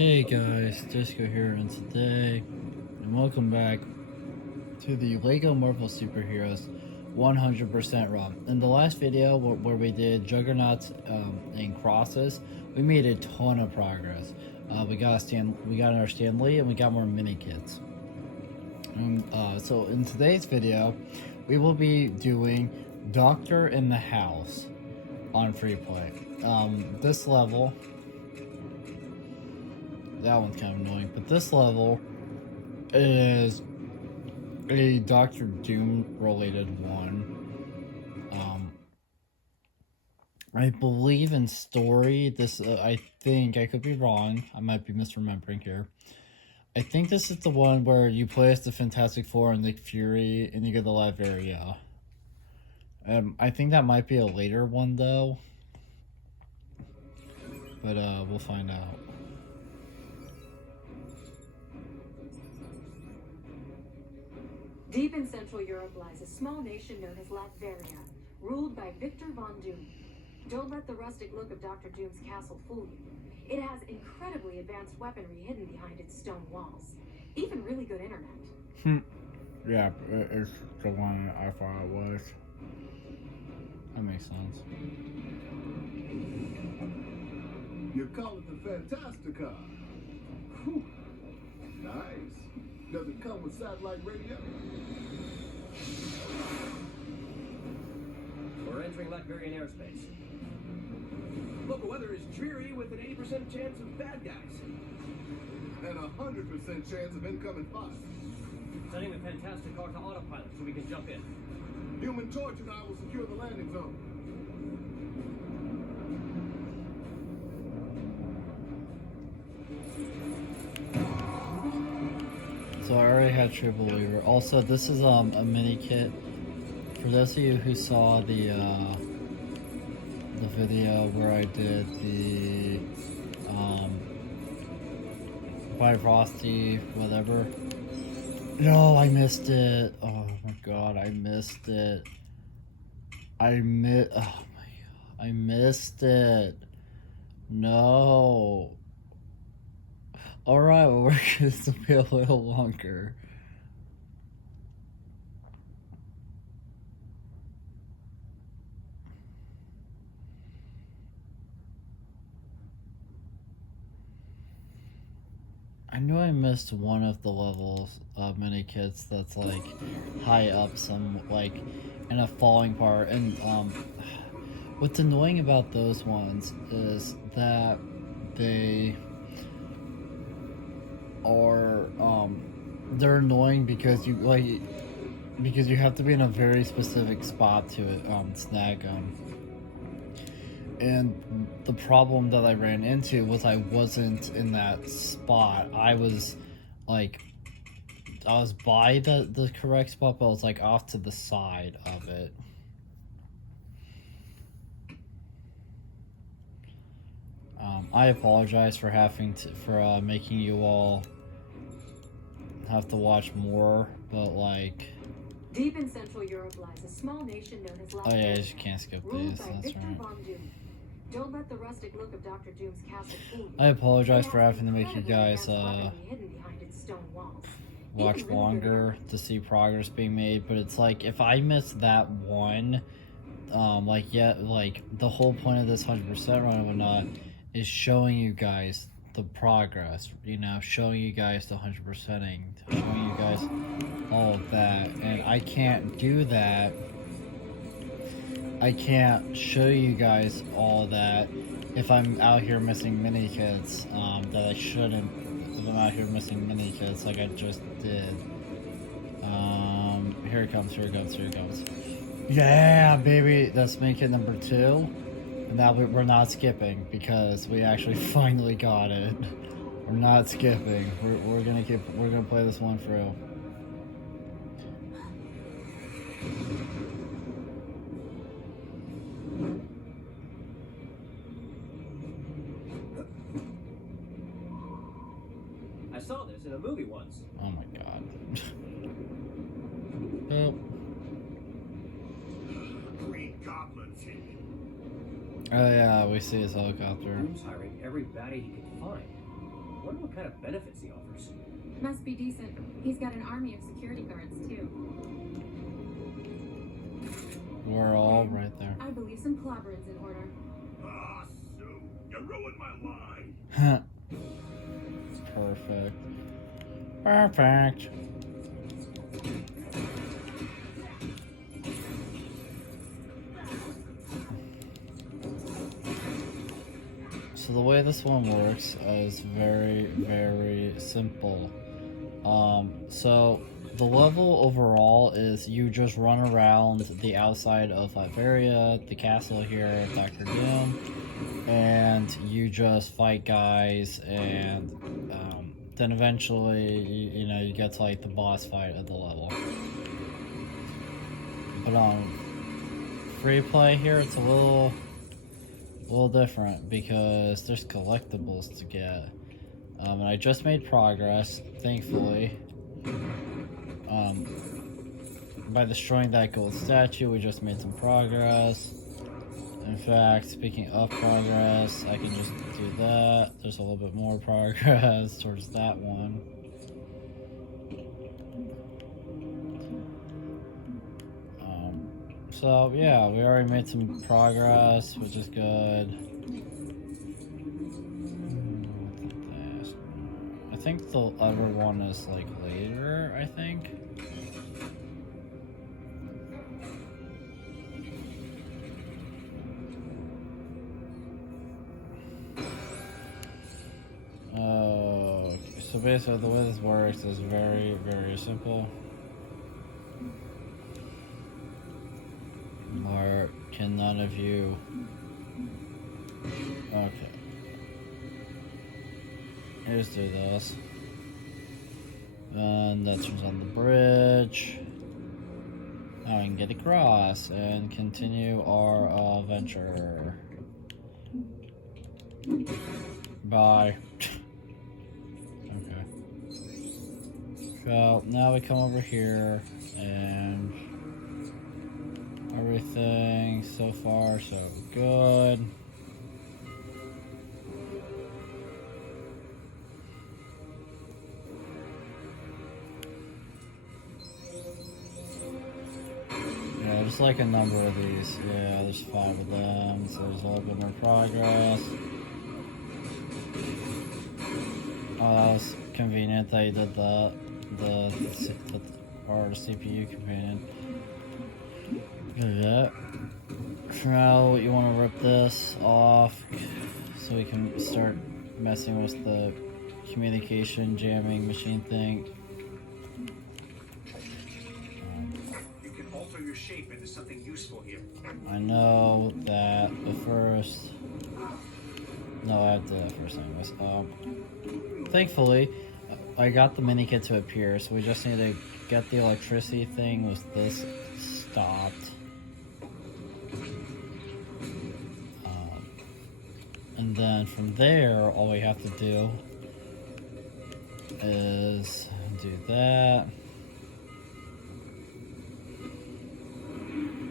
Hey guys, Disco here, and today, and welcome back to the Lego Marvel Superheroes 100% run. In the last video where we did Juggernauts and Crosses, we made a ton of progress. We got our Stan Lee, and we got more mini kits. So in today's video, we will be doing Doctor in the House on free play. This level. That one's kind of annoying, but this level is a Doctor Doom related one. I believe in story, this, I think, I could be wrong, I might be misremembering here. I think this is the one where you play as the Fantastic Four and Nick Fury, and you get the Latveria. I think that might be a later one, though. But, we'll find out. Deep in Central Europe lies a small nation known as Latveria, ruled by Victor von Doom. Don't let the rustic look of Dr. Doom's castle fool you. It has incredibly advanced weaponry hidden behind its stone walls. Even really good internet. Yeah, it's the one I thought it was. That makes sense. You call it the Fantastica. Whew. Nice. Does it come with satellite radio? We're entering Latvian airspace. Local weather is dreary with an 80% chance of bad guys. And 100% chance of incoming fire. Setting the Fantastic car to autopilot so we can jump in. Human Torch and I will secure the landing zone. So I already had True Believer. Also, this is a mini kit. For those of you who saw the video where I did the Frosty whatever. No, I missed it. Oh my god, I missed it. I missed it. No. Alright, well, we're going to be a little longer. I knew I missed one of the levels of mini kits that's like high up some, like in a falling part, and what's annoying about those ones is that they are they're annoying because you have to be in a very specific spot to snag them. And the problem that I ran into was I wasn't in that spot. I was by the correct spot, but I was like off to the side of it. I apologize for making you all have to watch more, but like. Deep in Central Europe lies a small nation known as Latveria. Oh yeah, you can't skip these. That's Victor right. Von Doom. Don't let the rustic look of Dr. Doom's castle fool you. I apologize for having to make you guys watch longer to see progress being made, but it's like if I miss that one, the whole point of this 100% run and whatnot is showing you guys the progress, showing you guys the 100%ing, showing you guys all of that, and I can't do that. I can't show you guys all that if I'm out here missing mini kits that I shouldn't. If I'm out here missing mini kits like I just did. Here it comes. Yeah, baby, that's mini kit number 2. And now we're not skipping because we actually finally got it. We're not skipping. We're gonna play this one through. I saw this in a movie once. Oh my god. Oh. Green Goblin's here. Oh yeah, we see his helicopter. Doom's hiring every baddie he can find. Wonder what kind of benefits he offers. Must be decent. He's got an army of security guards, too. We're all right there. I believe some clobberin's in order. Ah, Sue, you ruined my line. Perfect. Perfect. So the way this one works is very, very simple. So the level overall is you just run around the outside of Latveria, the castle here, Dr. Doom, and you just fight guys, and then eventually, you know, you get to like the boss fight of the level. But free play here, it's a little different because there's collectibles to get. And I just made progress, thankfully. By destroying that gold statue, we just made some progress. In fact, speaking of progress, I can just do that. There's a little bit more progress towards that one. So yeah, we already made some progress, which is good. I think the other one is like later, I think. Okay, so basically the way this works is very, very simple. Or can none of you... Okay. Let's do this. And that turns on the bridge. Now we can get across and continue our adventure. Bye. Okay. So now we come over here and everything so far so good. Yeah, just like a number of these. Yeah, there's 5 of them, so there's a little bit more progress. Oh, that was convenient that you did that. The CPU companion. Yeah. For now, you want to rip this off so we can start messing with the communication jamming machine thing. You can alter your shape into something useful here. I know that, but first... No, I have to do that first anyways. Thankfully, I got the minikit to appear, so we just need to get the electricity thing with this stopped. And then from there, all we have to do is do that.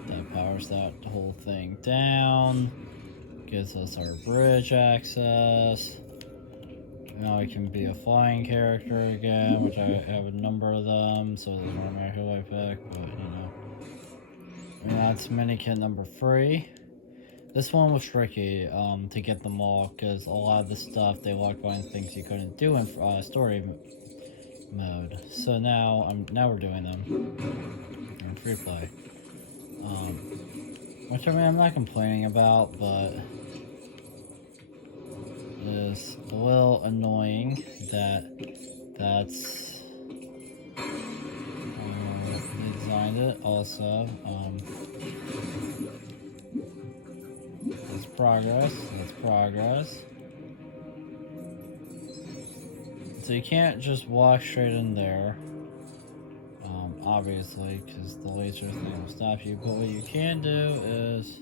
That powers that whole thing down. Gives us our bridge access. Now we can be a flying character again, which I have a number of them, so it doesn't matter who I pick, but you know. And that's minikit number 3. This one was tricky to get them all, because a lot of the stuff they locked behind things you couldn't do in story mode. So now we're doing them in free play. Which I mean I'm not complaining about, but is a little annoying that's they designed it also. That's progress. So you can't just walk straight in there, obviously, because the laser thing will stop you, but what you can do is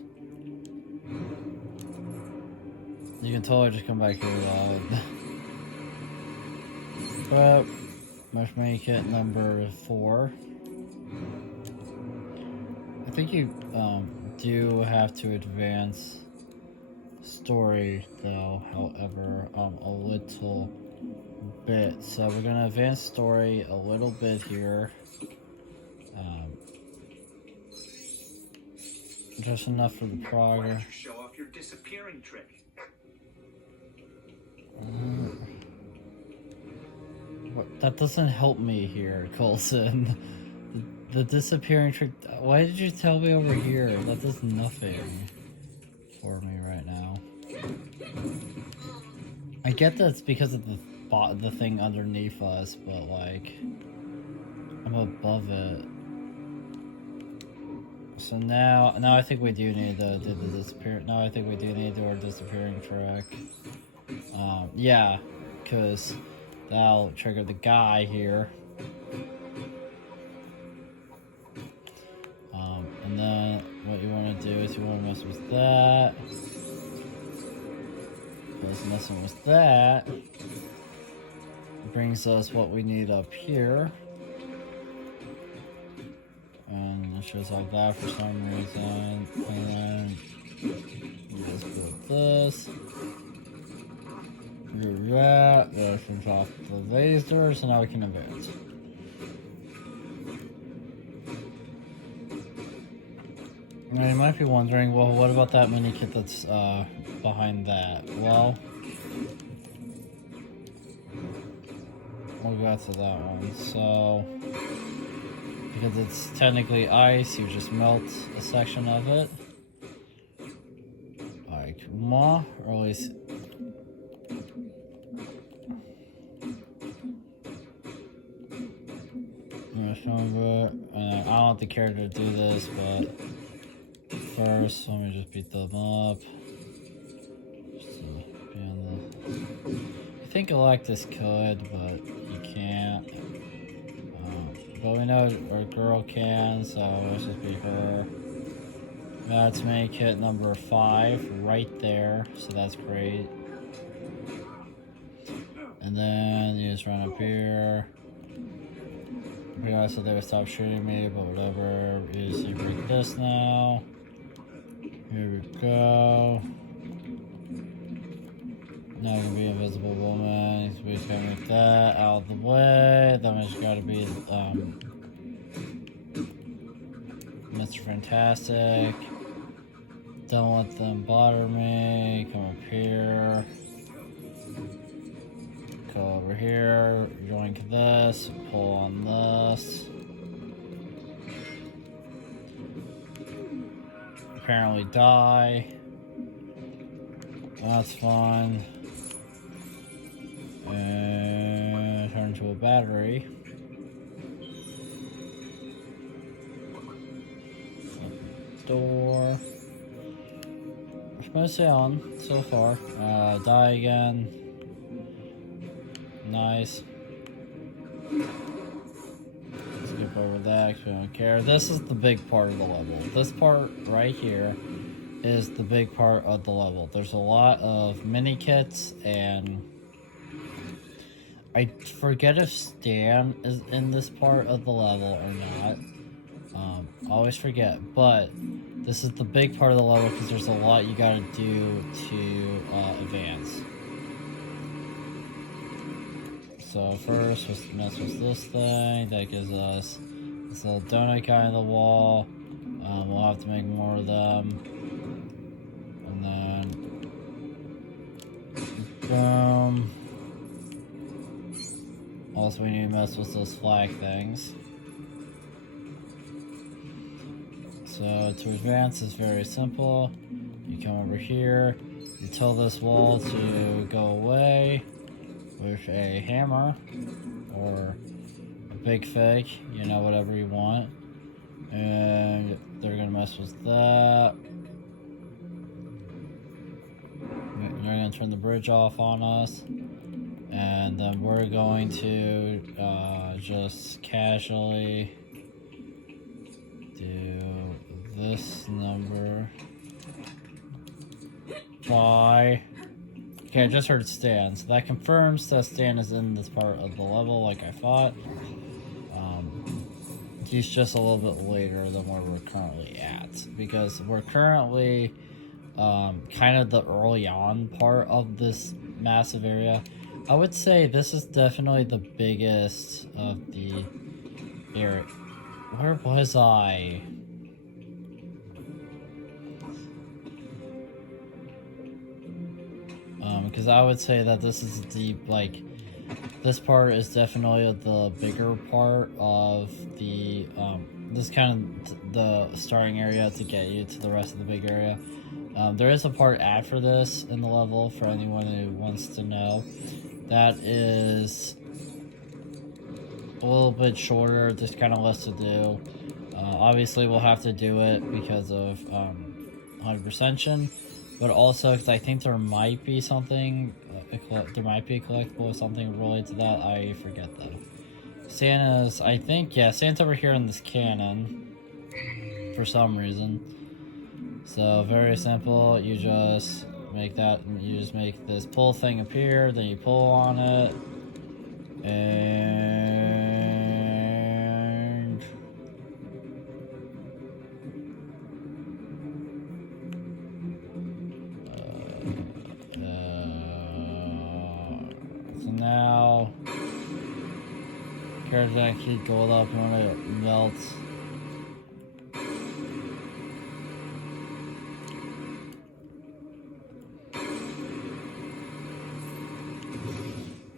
you can totally just come back here without. But let's make it number 4. I think you do have to advance story though, however, a little bit. So we're gonna advance story a little bit here. Just enough for the Why don't progress. you show off your disappearing trick? That doesn't help me here, Coulson. The disappearing trick. Why did you tell me over here? That does nothing for me right now. I get that it's because of the thing underneath us, but like I'm above it. So now I think we do need to do the disappear. Now I think we do need to do our disappearing trick. Yeah, because that'll trigger the guy here. And then what you want to do is you want to mess with that. Because messing with that brings us what we need up here. And it shows all that for some reason. And then let's put this. Do that. That turns off the laser, so now we can advance. Now you might be wondering, well, what about that mini kit that's behind that? Well, we'll go to that one. So, because it's technically ice, you just melt a section of it. Like more, or at least. I don't want the character to do this, but first, let me just beat them up. Just to be on the... I think Electus could, but you can't. But we know our girl can, so let's just be her. That's minikit number 5 right there, so that's great. And then you just run up here. Pretty honest, so they would stop shooting me, but whatever. You break this now. Here we go. Now you can be Invisible Woman. We just gotta make that out of the way. Then we just gotta be Mr. Fantastic. Don't let them bother me. Come up here. Go over here. Join this. Pull on this. Apparently die. That's fun. And turn to a battery. Door. It's mostly on so far. Die again. Nice. Skip over that because we don't care. This is the big part of the level. This part right here is the big part of the level. There's a lot of mini kits, and I forget if Stan is in this part of the level or not. I always forget, but this is the big part of the level because there's a lot you gotta do to advance. So first, let's mess with this thing. That gives us this little donut guy on the wall. We'll have to make more of them. And then, boom. Also, we need to mess with those flag things. So to advance is very simple. You come over here. You tell this wall to go away with a hammer or a big fig, you know, whatever you want. And they're gonna mess with that. They're gonna turn the bridge off on us. And then we're going to just casually do this number. Bye. Okay, I just heard Stan, so that confirms that Stan is in this part of the level like I thought. He's just a little bit later than where we're currently at, because we're currently kind of the early on part of this massive area. I would say this is definitely the biggest of the area. Where was I? Because I would say that this is deep, like, this part is definitely the bigger part of the, this kind of the starting area to get you to the rest of the big area. There is a part after this in the level for anyone who wants to know. That is a little bit shorter, just kind of less to do. Obviously, we'll have to do it because of 100%, but also because I think there might be something, there might be a collectible or something related to that. I forget though. Santa's, I think, yeah, Santa's over here in this cannon for some reason. So very simple. You just make that. You just make this pull thing appear. Then you pull on it, and so now character that keep gold up when it melts.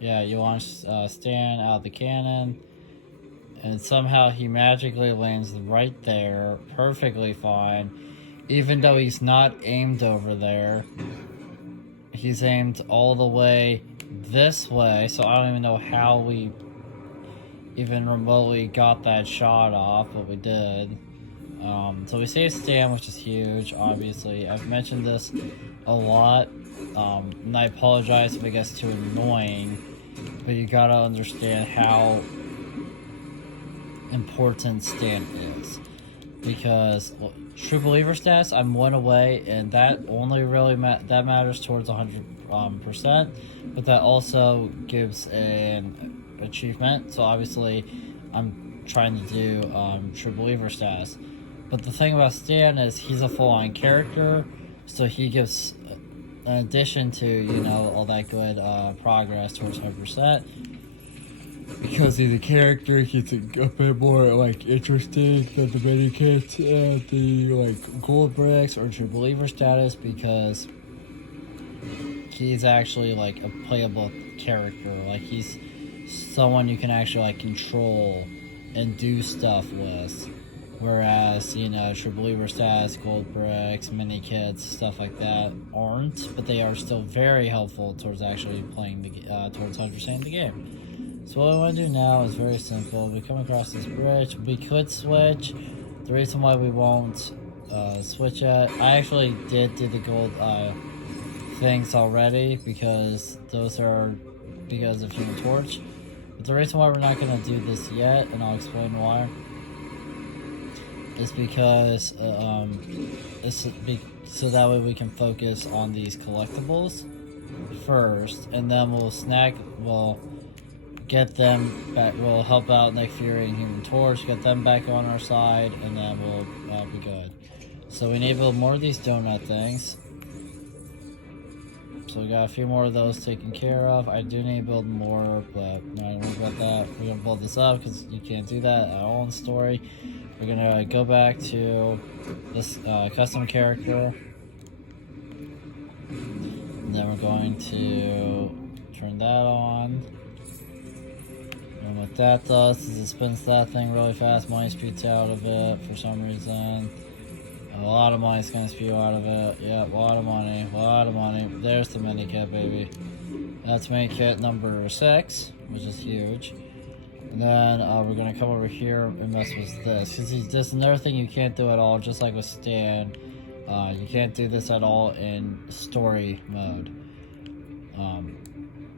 Yeah, you launch Stan out of the cannon, and somehow he magically lands right there, perfectly fine, even though he's not aimed over there. He's aimed all the way this way, so I don't even know how we even remotely got that shot off, but we did. So we saved Stan, which is huge, obviously. I've mentioned this a lot, and I apologize if it gets too annoying, but you gotta understand how important Stan is. Because True Believer stats, I'm 1 away, and that only really that matters towards 100%, but that also gives an achievement. So obviously, I'm trying to do True Believer stats. But the thing about Stan is he's a full-on character, so he gives, in addition to, you know, all that good progress towards 100%, because he's a character, he's a bit more, like, interesting than the minikit and the, like, gold bricks or True Believer status, because he's actually, like, a playable character. Like, he's someone you can actually, like, control and do stuff with. Whereas, you know, True Believer stats, gold bricks, minikits, stuff like that aren't, but they are still very helpful towards actually playing the towards understanding the game. So what I want to do now is very simple. We come across this bridge. We could switch. The reason why we won't switch it, I actually did do the gold things already because those are because of Human Torch. But the reason why we're not going to do this yet, and I'll explain why, is because so that way we can focus on these collectibles first, and then we'll get them back. We'll help out Nick Fury and Human Torch, get them back on our side, and then we'll be good. So we enabled more of these donut things. So we got a few more of those taken care of. I do need to build more, but no, I don't worry about that. We're gonna build this up because you can't do that at all in story. We're gonna go back to this custom character, and then we're going to turn that on. And what that does is it spins that thing really fast. Money speeds out of it for some reason. A lot of money's gonna spew out of it. Yeah, a lot of money, a lot of money. There's the minikit, baby. That's minikit number 6, which is huge. And then we're gonna come over here and mess with this, because there's another thing you can't do at all, just like with Stan. You can't do this at all in story mode.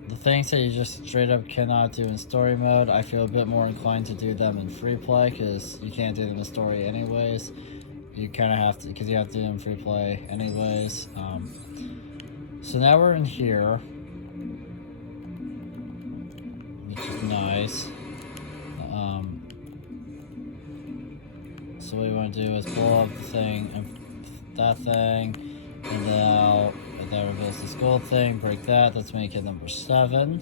The things that you just straight up cannot do in story mode, I feel a bit more inclined to do them in free play, because you can't do them in story anyways. You kind of have to, because you have to do them in free play anyways. So now we're in here, which is nice. So what we want to do is blow up the thing, and that thing, and then that reveals this gold thing, break that, let's make it number 7.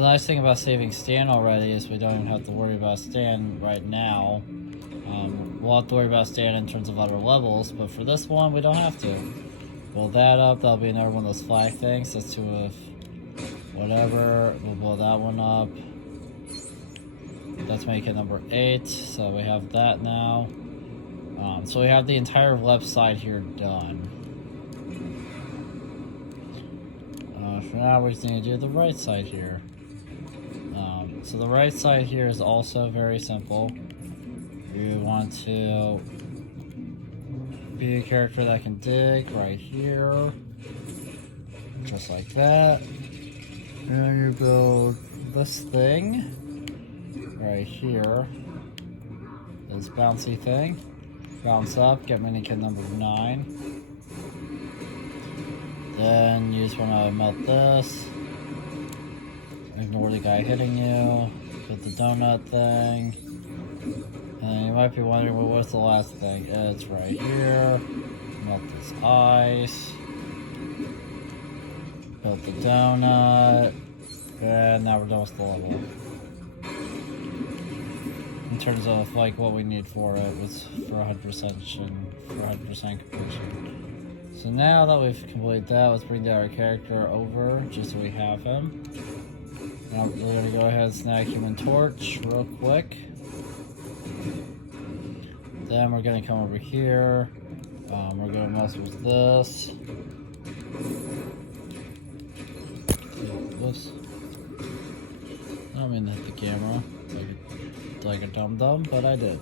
the nice thing about saving Stan already is we don't even have to worry about Stan right now. We'll have to worry about Stan in terms of other levels, but for this one, we don't have to. Blow that up, that'll be another one of those flag things. Let's do a whatever. We'll blow that one up. Let's make it number 8, so we have that now. So we have the entire left side here done. For now, we just need to do the right side here. So the right side here is also very simple. You want to be a character that can dig right here, just like that. And then you build this thing right here, this bouncy thing. Bounce up, get minikit number 9. Then you just want to melt this. Ignore the guy hitting you. Put the donut thing. And you might be wondering, well, what's the last thing? It's right here. Melt this ice. Build the donut. And now we're done with the level. In terms of like what we need for it was for 100% completion. So now that we've completed that, let's bring our character over just so we have him. Now we're gonna go ahead and snag Human Torch real quick. Then we're gonna come over here. We're gonna mess with this. Whoops. I don't mean to hit the camera like a dum-dum, but I did.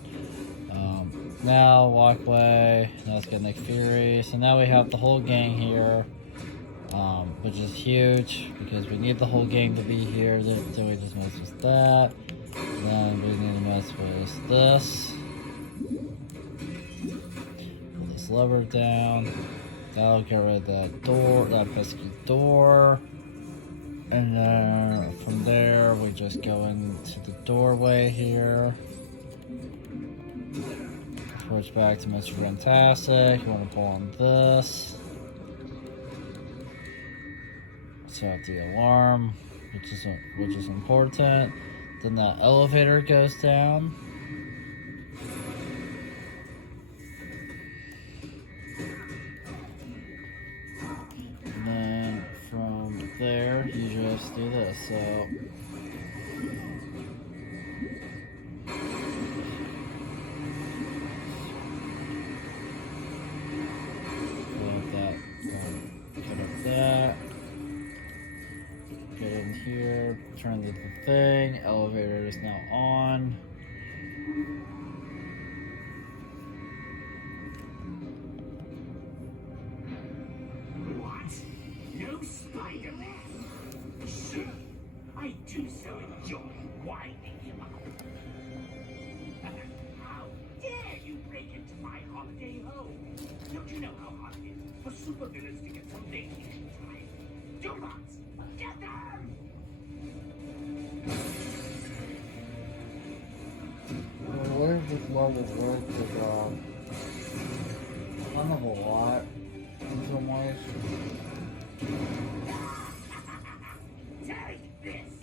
Now walkway. Now let's get Nick Fury. So now we have the whole gang here, which is huge because we need the whole gang to be here. So we just mess with that. Then we need to mess with this. Pull this lever down. That'll get rid of that door, that pesky door. And then from there, we just go into the doorway here. Switch back to Mr. Fantastic. You want to pull on this. Set out the alarm, which is important. Then the elevator goes down. And then from there, you just do this. So get in here, turn the thing, elevator is now on. What? No Spider-Man? Sure, I do so enjoy winding him up. How dare you break into my holiday home? Don't you know how hard it is for supervillains to get some vacation time? Do not get them! The way this level works is kind of a lot in some ways. Take this!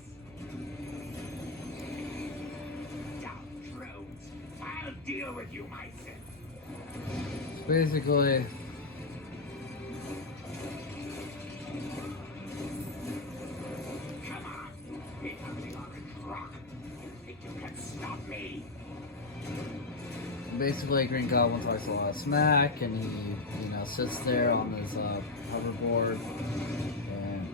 Dumb drones! I'll deal with you myself! Basically, Come on! Become the orange rock! You think you can stop me? basically Green Goblin talks a lot of smack, and he, sits there on his hoverboard. And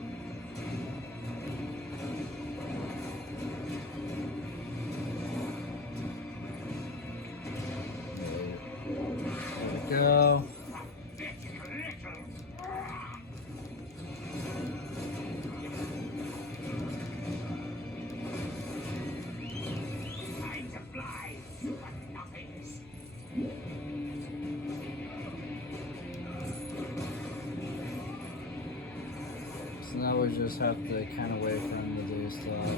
there we go. Time to fly, super nothings! So now we just have to kind of wait for him to do stuff.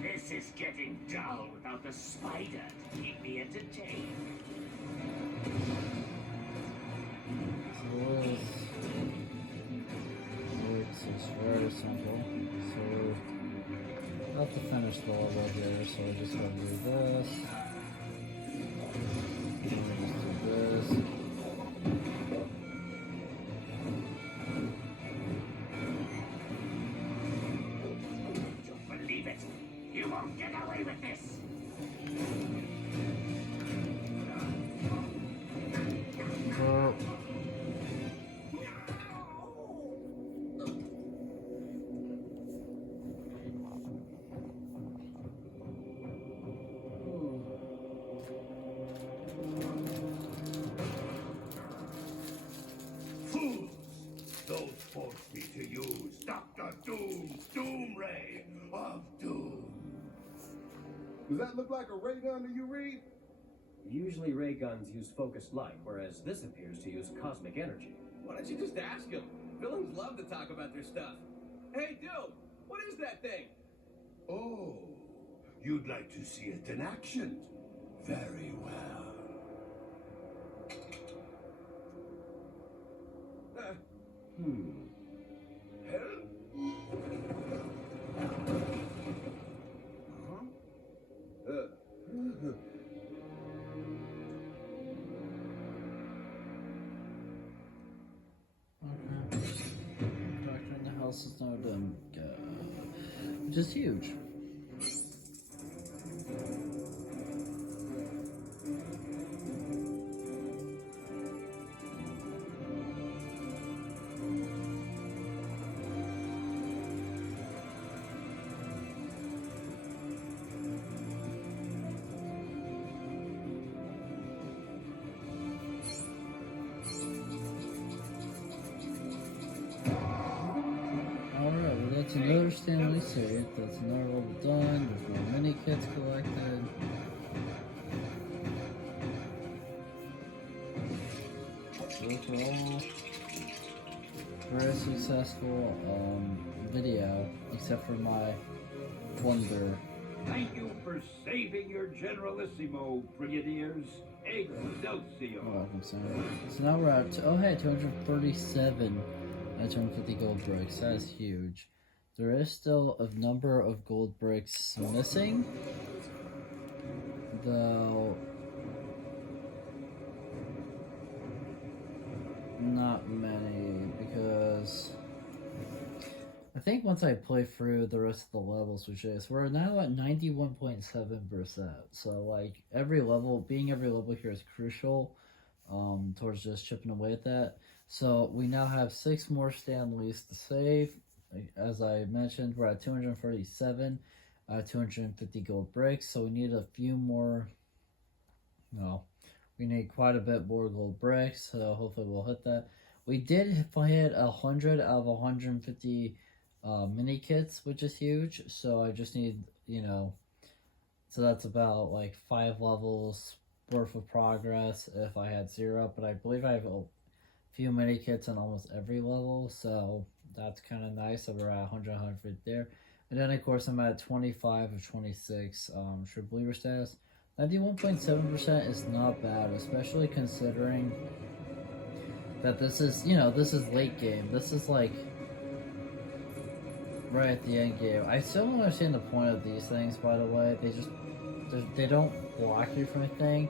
This is getting dull without the spider to keep me entertained. It's very simple. So, have to finish the level here, so I just gotta do this. Just do this. Don't believe it. You won't get away with this. So, Fools! Those forced me to use Dr. Doom's Doom Ray of Doom. Does that look like a ray gun to you, Reed? Usually ray guns use focused light, whereas this appears to use cosmic energy. Why don't you just ask him? Villains love to talk about their stuff. Hey, Doom, what is that thing? Oh, you'd like to see it in action? Very well. Doctor in the house is now done, which is huge. Alright, well that's another Stanley suit. That's another level done. There's more mini kits collected. Overall, very successful video, except for my wonder. Thank you for saving your Generalissimo, Brigadiers. Excelsior. Oh, I'm sorry. So now we're at, oh hey, 237 out 250 gold bricks. That is huge. There is still a number of gold bricks missing, though not many, because I think once I play through the rest of the levels, which is, we're now at 91.7%. So like every level, being every level here is crucial towards just chipping away at that. So we now have 6 more Stanleys to save. As I mentioned, we're at 237, 250 gold bricks. So we need a few more. No, we need quite a bit more gold bricks. So hopefully we'll hit that. We did hit 100 out of 150 mini kits, which is huge. So I just need, so that's about like 5 levels worth of progress if I had 0. But I believe I have a few mini kits on almost every level, so that's kind of nice. So we're at 100, 100 there. And then of course I'm at 25 of 26 true believer status. 91.7% is not bad, especially considering that this is, this is late game. This is like right at the end game. I still don't understand the point of these things, by the way. They don't block you from anything.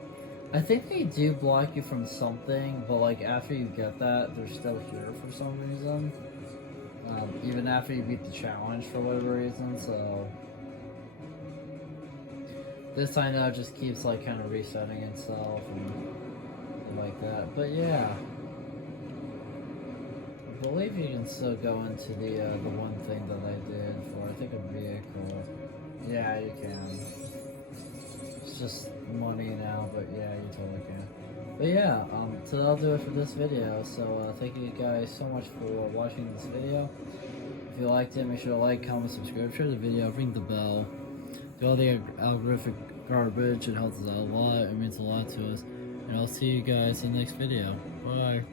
I think they do block you from something, but like after you get that, they're still here for some reason. Even after you beat the challenge for whatever reason, so This I know just keeps like kind of resetting itself and like that. But yeah, I believe you can still go into the one thing that I did for I think a vehicle. Yeah, you can. It's just money now, but yeah, you totally can. But yeah, so that'll do it for this video. So thank you guys so much for watching this video. If you liked it, make sure to like, comment, subscribe, share the video, ring the bell. Do all the algorithmic garbage. It helps us out a lot. It means a lot to us. And I'll see you guys in the next video. Bye.